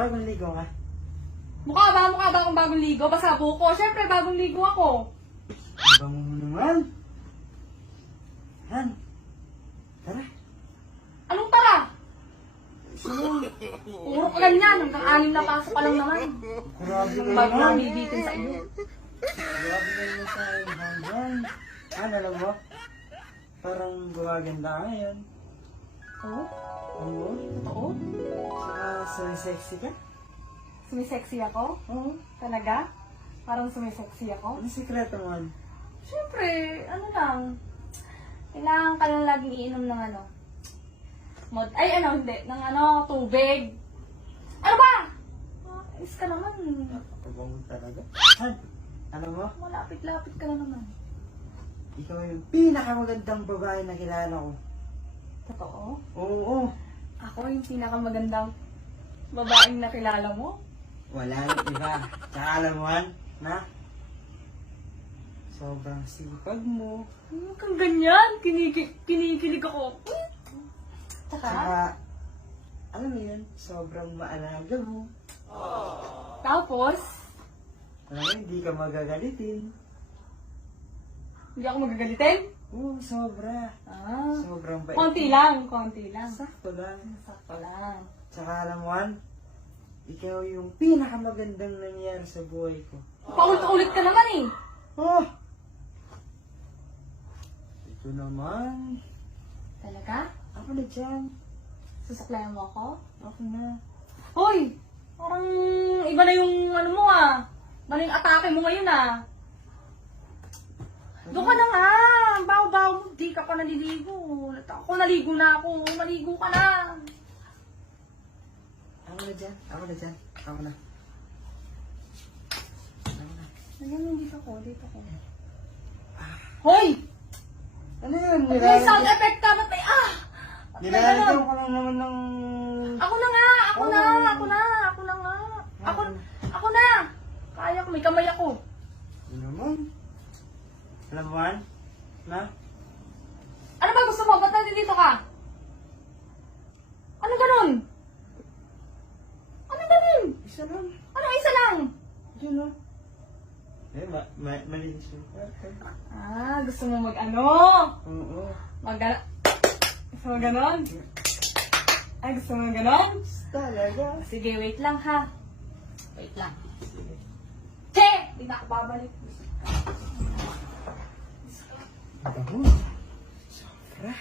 Bagong ligo ka? Mukha ba akong bagong ligo? Basa buko. Siyempre, bagong ligo ako. Bango mo naman. Han. Tara. Anong tara? Sino? Puro ka ganyan. Hanggang 6 na pasok ka lang naman. Grabe Yung ka bago na naman. bibitin sa iyo. Grabe ka naman sa akin, Han. Han, alam mo? Parang gumaganda ka ngayon. Oo? Oo. Totoo? Saka sexy ka? Sumisexy ako? Oo. Talaga? Parang sumisexy ako? Ano sikreto mo, Han? Siyempre, ano lang. Kailangan ka lang laging iinom ng ano. Ng tubig. Ano ba? Is ka naman. Napakabango talaga. Han, alam mo? Malapit-lapit ka na naman. Ikaw yung pinakamagandang babae na kilala ko. Totoo? Oo. Ako yung pinakamagandang babaeng nakilala mo? Wala nang iba. Tsaka alam mo, Han, na sobrang sipag mo. Huwag kang ganyan. Kinikilig ako. Tsaka, Tsaka, alam mo yun, sobrang maalaga mo. tapos, Alam mo, hindi ka magagalitin. hindi ako magagalitin? Oo, sobra. Ah, Sobrang bait. konti lang, konti lang. Sakto lang. Sakto lang. Tsaka alam mo, Han, ikaw yung pinakamagandang nangyari sa buhay ko. Paulit-ulit ka naman eh. Oh! Ito naman. Talaga? Ako na dyan. Susuklayan mo ako? Ako na. Hoy! Parang iba na yung ano mo ah. Iba na yung atake mo ngayon ah. Doon ka na nga. Baw-baw mo. Di ka pa naliligo. Ako naligo na ako. Maligo ka na. Ako na dyan. Ako na dyan. Ako na. Ako na. Ayan, dito ko. Dito ko. Hoy! Ano yun? May sound effect ka. Ba't may ah? Ba't may Nilalagyan ganun? ko lang naman ng... Ako na nga. Ako na. Ako na. Ako na nga. Ako na. Kaya ko. May kamay ako. Ano naman? Alam mo, Han? Na? Ano ba gusto mo? Ba't nandito ka? Ano ganun? Ano ganun? Isa lang. Ano isa lang? Diyan lang. Eh, malinis yung kwarto. Ah, gusto mo mag-ano? Oo. Gusto mo ganon? Ay, gusto mo ganon? Talaga. Sige, wait lang ha. Wait lang. Che! Hindi na ako babalik. Ako. Sobra.